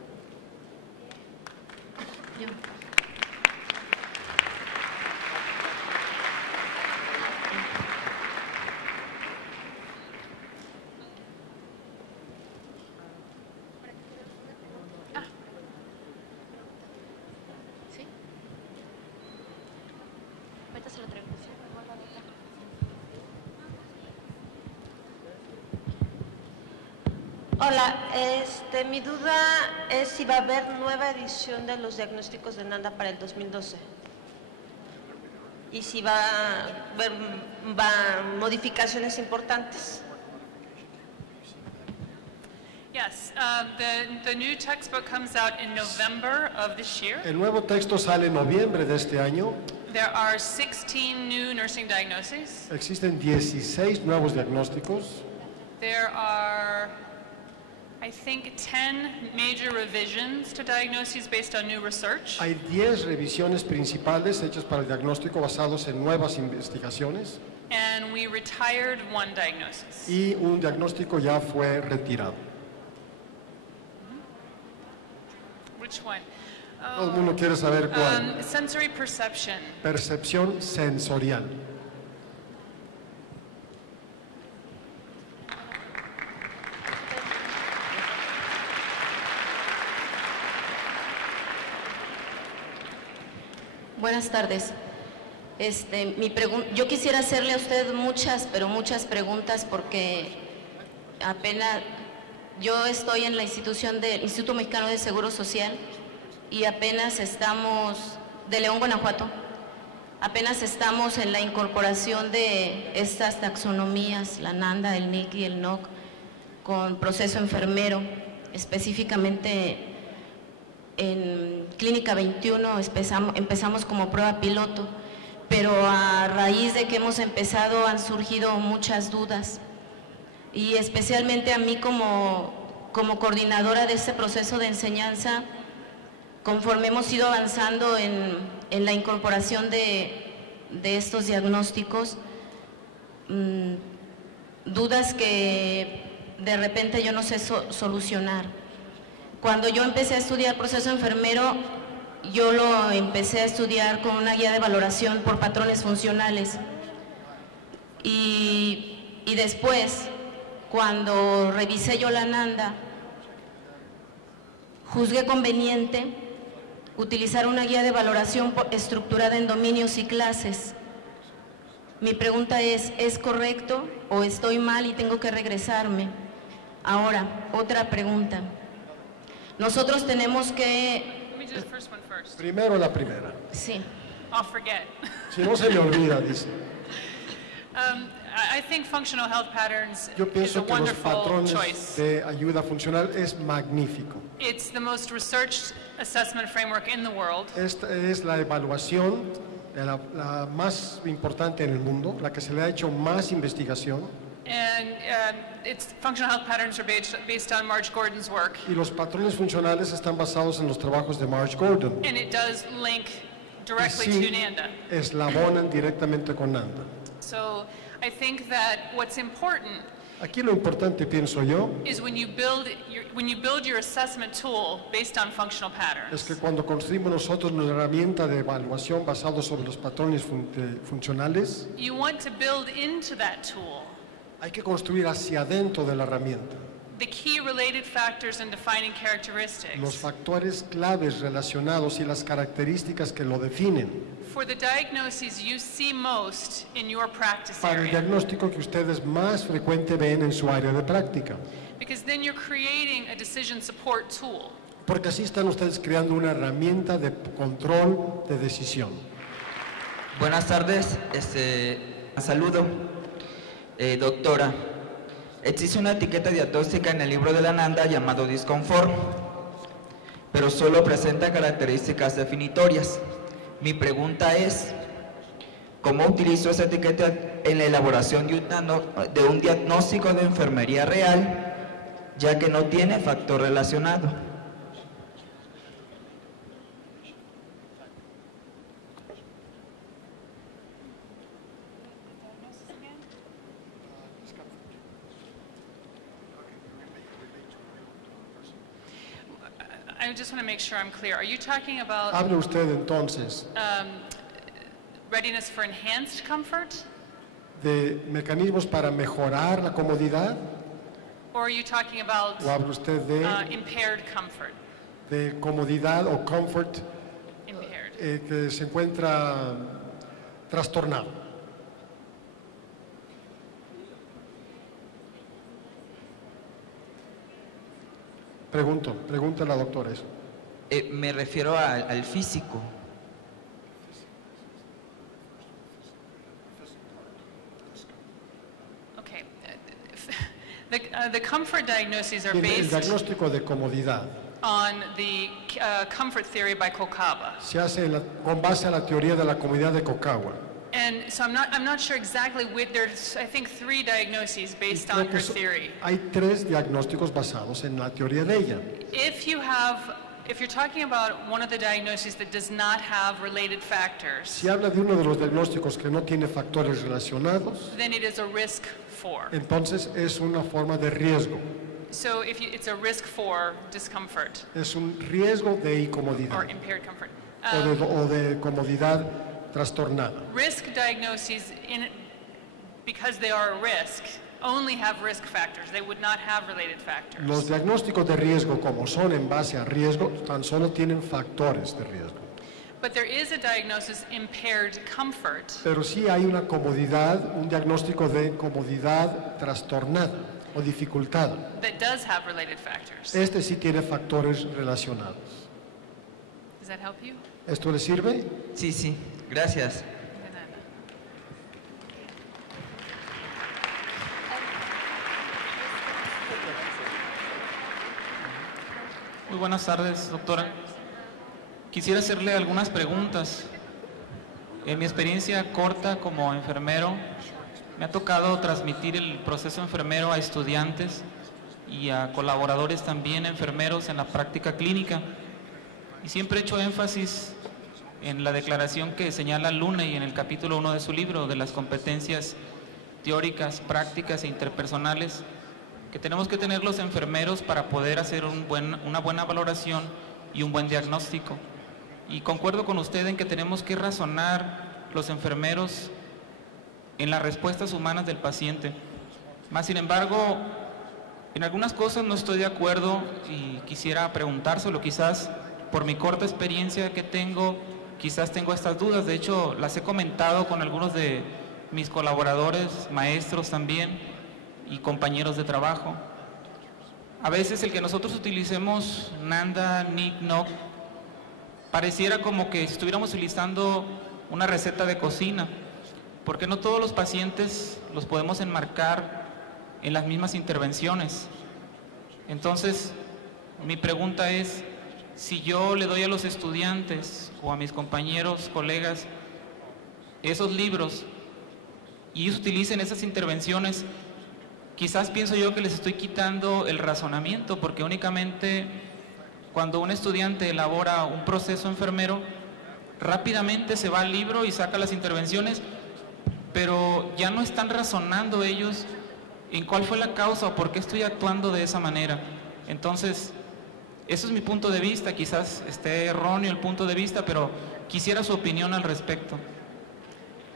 Hola, mi duda es si va a haber nueva edición de los diagnósticos de NANDA para el 2012 y si va a haber modificaciones importantes. Yes, the new textbook comes out in November of this year. El nuevo texto sale en noviembre de este año. There are 16 new nursing diagnoses. Existen 16 nuevos diagnósticos. There are, I think, 10 major revisions to diagnoses based on new research. Hay 10 revisiones principales hechas para el diagnóstico basados en nuevas investigaciones. And we retired one diagnosis. Y un diagnóstico ya fue retirado. Which one? Todo el mundo quiere saber cuál. Sensory perception. Percepción sensorial. Buenas tardes. Yo quisiera hacerle a usted muchas preguntas porque apenas yo estoy en la institución del Instituto Mexicano de Seguro Social y apenas estamos, de León, Guanajuato, apenas estamos en la incorporación de estas taxonomías, la NANDA, el NIC y el NOC, con proceso enfermero, específicamente en Clínica 21 empezamos como prueba piloto, pero a raíz de que hemos empezado han surgido muchas dudas y especialmente a mí como coordinadora de este proceso de enseñanza, conforme hemos ido avanzando en la incorporación de estos diagnósticos, dudas que de repente yo no sé solucionar. Cuando yo empecé a estudiar proceso enfermero, yo lo empecé a estudiar con una guía de valoración por patrones funcionales. Y después, cuando revisé yo la NANDA, juzgué conveniente utilizar una guía de valoración estructurada en dominios y clases. Mi pregunta ¿es correcto o estoy mal y tengo que regresarme? Ahora, otra pregunta. Nosotros tenemos que... Primero la primera. Sí. I'll forget. Si no se me olvida, dice. I think functional health patterns Yo is a pienso que los wonderful patrones choice. de ayuda funcional es magnífico. It's the most researched assessment framework in the world. Esta es la evaluación, la más importante en el mundo, la que se le ha hecho más investigación. And its functional health patterns are based on Marge Gordon's work. Y los patrones funcionales están basados en los trabajos de Marge Gordon. And it does link directly Y sí, to NANDA. eslabonan directamente con NANDA. So I think that what's important Aquí lo importante, pienso yo, is when you build your assessment tool based on functional patterns. es que cuando construimos nosotros una herramienta de evaluación basada sobre los patrones funcionales, You want to build into that tool hay que construir hacia adentro de la herramienta the key related factors and defining los characteristics factores claves relacionados y las características que lo definen for the diagnoses you see most in your practice para el area. diagnóstico que ustedes más frecuente ven en su área de práctica. Because then you're creating a decision support tool. Porque así están ustedes creando una herramienta de control de decisión. Buenas tardes, saludo. Doctora, existe una etiqueta diagnóstica en el libro de la NANDA llamado disconfort, pero solo presenta características definitorias. Mi pregunta es, ¿cómo utilizo esa etiqueta en la elaboración de un diagnóstico de enfermería real, ya que no tiene factor relacionado? I just want to make sure I'm clear. Are you talking about Hable usted entonces readiness for enhanced comfort? de mecanismos para mejorar la comodidad, Or are you talking about o habla usted impaired comfort? de comodidad o comfort Impaired. que se encuentra trastornado. Pregunta a la doctora eso. Me refiero al físico. Okay. The comfort diagnoses are El based diagnóstico de comodidad on the comfort theory by Kokaba. se hace con base a la teoría de la comodidad de Kokaba. And so I'm not sure exactly which. There's I think 3 diagnoses based on her theory. Hay 3 diagnósticos basados en la teoría de ella. If you're talking about one of the diagnoses that does not have related factors, Si habla de uno de los diagnósticos que no tiene factores relacionados, then it is a risk for. entonces es una forma de riesgo. So it's a risk for discomfort Es un riesgo de incomodidad or impaired comfort. o de comodidad trastornada. Risk diagnoses, because they are a risk, only have risk factors. They would not have related factors. Los diagnósticos de riesgo, como son en base a riesgo, tan solo tienen factores de riesgo. But there is a diagnosis impaired comfort Pero sí hay una comodidad, un diagnóstico de comodidad trastornada o dificultada. that does have related factors. Este sí tiene factores relacionados. Does that help you? ¿Esto le sirve? Sí, gracias. Muy buenas tardes, doctora. Quisiera hacerle algunas preguntas. En mi experiencia corta como enfermero, me ha tocado transmitir el proceso enfermero a estudiantes y a colaboradores también enfermeros en la práctica clínica. Y siempre he hecho énfasis en la declaración que señala Luney en el capítulo 1 de su libro, de las competencias teóricas, prácticas e interpersonales que tenemos que tener los enfermeros para poder hacer una buena valoración y un buen diagnóstico. Y concuerdo con usted en que tenemos que razonar los enfermeros en las respuestas humanas del paciente. Más sin embargo, en algunas cosas no estoy de acuerdo y quisiera preguntárselo. Quizás por mi corta experiencia que tengo, quizás tengo estas dudas. De hecho, las he comentado con algunos de mis colaboradores, maestros también y compañeros de trabajo. A veces el que nosotros utilicemos Nanda, Nick, Nock, pareciera como que estuviéramos utilizando una receta de cocina, porque no todos los pacientes los podemos enmarcar en las mismas intervenciones. Entonces, mi pregunta es, si yo le doy a los estudiantes o a mis compañeros, colegas, esos libros y ellos utilicen esas intervenciones, quizás pienso yo que les estoy quitando el razonamiento, porque únicamente cuando un estudiante elabora un proceso enfermero, rápidamente se va al libro y saca las intervenciones, pero ya no están razonando ellos en cuál fue la causa o por qué estoy actuando de esa manera. Entonces, eso es mi punto de vista, quizás esté erróneo el punto de vista, pero quisiera su opinión al respecto.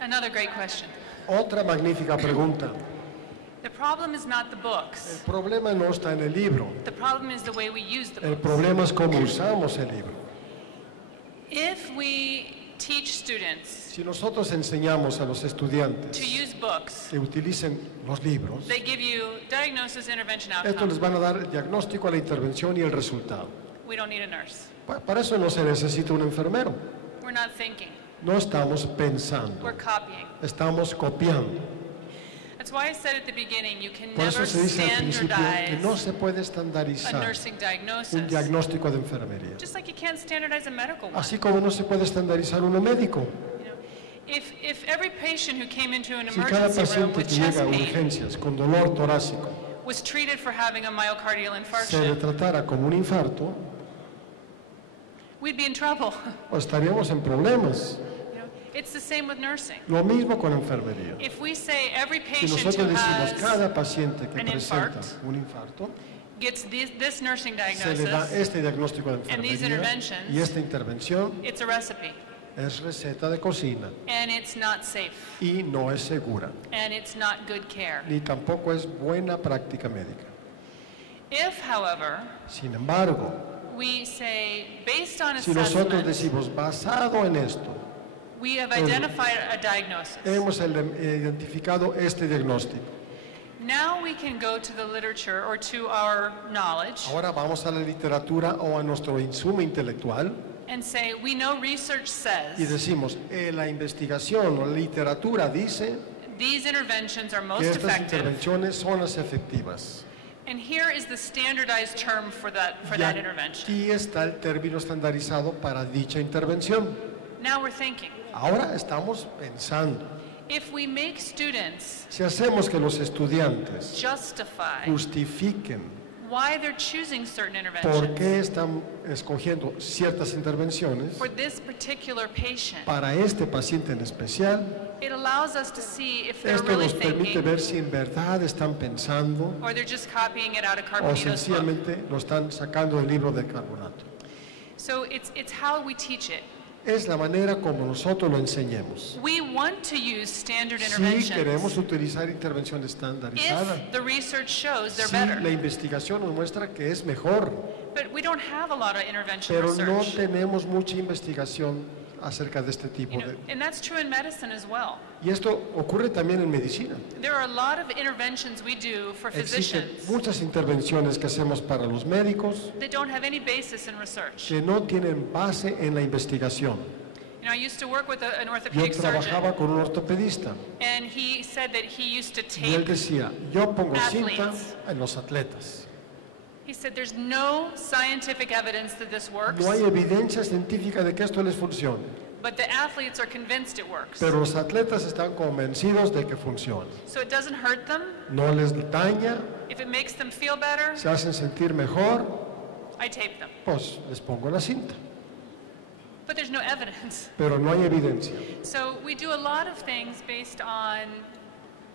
Another great question. Otra magnífica pregunta. The problem is not the books. El problema no está en el libro. The problem is the way we use the El books. problema es cómo usamos el libro. If we teach students Si nosotros enseñamos a los to estudiantes use books, que utilicen los libros, they give you diagnosis, intervention, estos les outcome. van a dar el diagnóstico, la intervención y el resultado. We don't need a nurse. Para eso no se necesita un enfermero. We're not thinking. No estamos pensando, We're copying. estamos copiando. That's why I said at the beginning, you can Por eso never se dice al principio que standardize no se puede a estandarizar nursing diagnosis. un diagnóstico de enfermería. Just like you can't standardize a medical one. Así como no se puede estandarizar uno médico. You know, if every patient who came into an Si cada emergency room paciente with que chest llega a pain urgencias con dolor torácico was treated for having a myocardial se le infarction, tratara como un infarto, we'd be in trouble. o estaríamos en problemas. You know, it's the same with nursing. Lo mismo con enfermería. If we say every Si patient who nosotros decimos has cada paciente que an presenta infarct un infarto, gets this nursing se le da diagnosis, este diagnóstico de and these enfermería interventions, y esta intervención it's a recipe, es receta de cocina and it's not safe, y no es segura, and it's not good care. ni tampoco es buena práctica médica. If, however, Sin embargo, we say, based on si nosotros assessment, decimos basado en esto, we have identified a diagnosis. hemos identificado este diagnóstico, Now we can go to the literature or to our knowledge. Ahora vamos a la literatura o a nuestro insumo intelectual. And say, we know research says. Y decimos, la investigación o la literatura dice these interventions are most que estas effective. intervenciones son las efectivas. And here is the standardized term for that intervention. Aquí está el término estandarizado para dicha intervención. Now we're thinking. Ahora estamos pensando. If we make students Si hacemos que los estudiantes justify justifiquen why they're choosing certain por interventions qué están escogiendo ciertas intervenciones for this particular patient, para este paciente en especial, it allows us to see if they're esto really nos permite thinking ver si en verdad están pensando or they're just copying it out of o Carbonito's book. sencillamente lo están sacando del libro de Carbonato. So it's how we teach it. Es la manera como nosotros lo enseñemos. We want to use standard Si interventions queremos utilizar intervención estandarizada, if the research shows they're si better. la investigación nos muestra que es mejor, But we don't have a lot of intervention pero no research. tenemos mucha investigación acerca de este tipo de... And that's true in medicine as well. Y esto ocurre también en medicina. There are a lot of interventions we do for Existen physicians muchas intervenciones que hacemos para los médicos that don't have any basis in research. que no tienen base en la investigación. You know, I used to work with an Yo orthopedic surgeon, trabajaba con un ortopedista and he said that he used to y él tape. decía, yo pongo cinta athletes. en los atletas. He said there's no scientific evidence that this works, No hay evidencia científica de que esto les funcione, but the athletes are convinced it works. pero los atletas están convencidos de que funciona. So it doesn't hurt them. No les daña, If it makes them feel better, se hacen sentir mejor, I tape them. pues les pongo la cinta, But there's no evidence. pero no hay evidencia. So we do a lot of things based on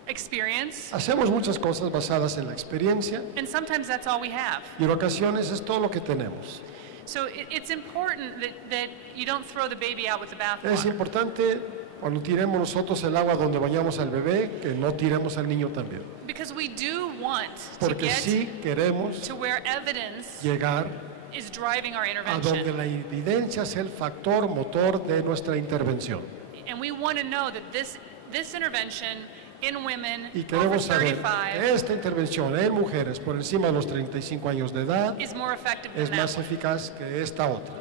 experience, Hacemos muchas cosas basadas en la experiencia and sometimes that's all we have. y en ocasiones es todo lo que tenemos. So it's important that you don't throw the baby out with the Es bathwater. importante cuando tiremos nosotros el agua donde bañamos al bebé, que no tiremos al niño también. Because we do want to Porque get sí queremos to where evidence llegar is driving our a donde intervention. la evidencia sea el factor motor de nuestra intervención. And we want to know that this intervention in women Y over queremos saber, 35 esta intervención en mujeres por encima de los 35 años de edad is more effective es than that más one. eficaz que esta otra.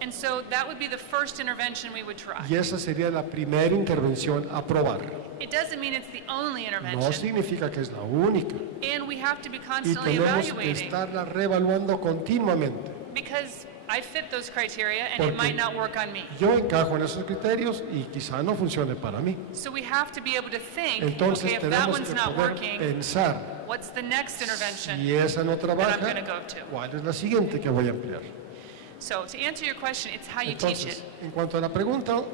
And so that would be the first intervention we would try. Y esa sería la primera intervención a probar. It doesn't mean it's the only No intervention. significa que es la única. And we have to be Y constantly tenemos que evaluating estarla reevaluando continuamente. because I fit those criteria and it Porque might not work on me. yo encajo en esos criterios y quizá no funcione para mí. So we have to be able to think, Entonces okay, if that tenemos one's que not poder working, pensar, what's the next intervention si esa no that I'm trabaja, going to go to? ¿cuál es la siguiente que voy a emplear? So to answer your question, it's how you teach Entonces, it. en cuanto a la pregunta,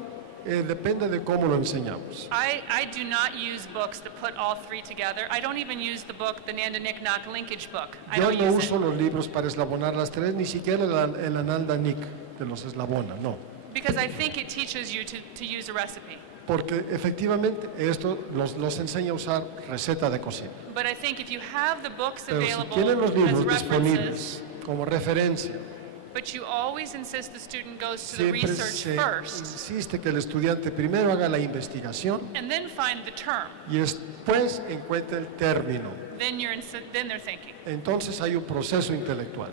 depende de cómo lo enseñamos. I do not use books that put all three together. I don't even use the book, the Nanda Nick-Knock linkage book. I Yo don't no use uso it. los libros para eslabonar las tres, ni siquiera el Ananda Nick de los eslabona, no. Because I think it teaches you to use a recipe. Porque efectivamente esto los enseña a usar receta de cocina. But I think if you have the books Pero si available tienen los as libros references, disponibles como referencia, but you always insist the student goes to the siempre research se first insiste que el estudiante primero haga la investigación and then find the term, y después encuentre el término. then they're thinking. Entonces hay un proceso intelectual.